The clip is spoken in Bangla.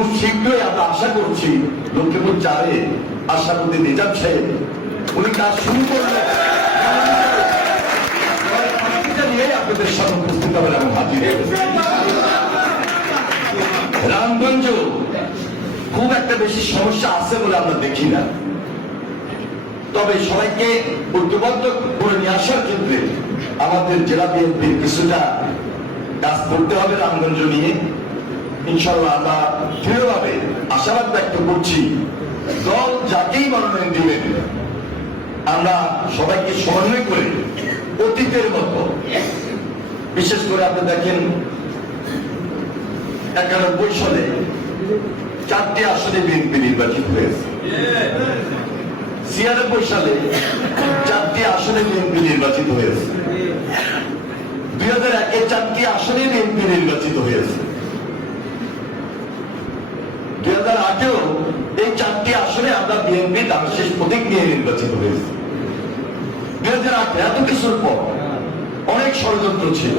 খুব শীঘ্রই আমরা আশা করছি লক্ষ্মীপুর 4-এ আশাপতি নিজাম সাহেব উনি কাজ শুরু করলেন, নিয়েই আপনাদের সামনে উপস্থিত হবেন এবং হাজির রামগঞ্জ খুব একটা বেশি সমস্যা আছে বলে আমরা দেখি না, তবে সবাইকে ঐক্যবদ্ধ করে নিয়ে আসার ক্ষেত্রে আমাদের জেলা বিএনপির কিছুটা কাজ করতে হবে রামগঞ্জ নিয়ে। ইনশাল্লাহ আমরা দৃঢ়ভাবে আশাবাদ ব্যক্ত করছি, দল যাকেই মনোনয়ন দিবেন আমরা সবাইকে সমন্বয় করে অতীতের মতো, বিশেষ করে আপনি দেখেন 91 সালে 4টি আসনে বিএনপি নির্বাচিত হয়েছে, 96 সালে 4টি আসনে বিএনপি নির্বাচিত হয়েছে, 2001-এ 4টি আসনে বিএনপি নির্বাচিত হয়েছে, 2008-এও এই 4টি আসনে আমরা বিএনপি ধানের প্রতীক নিয়ে নির্বাচিত হয়েছে। 2008 এত কিছুর পর অনেক ষড়যন্ত্র ছিল,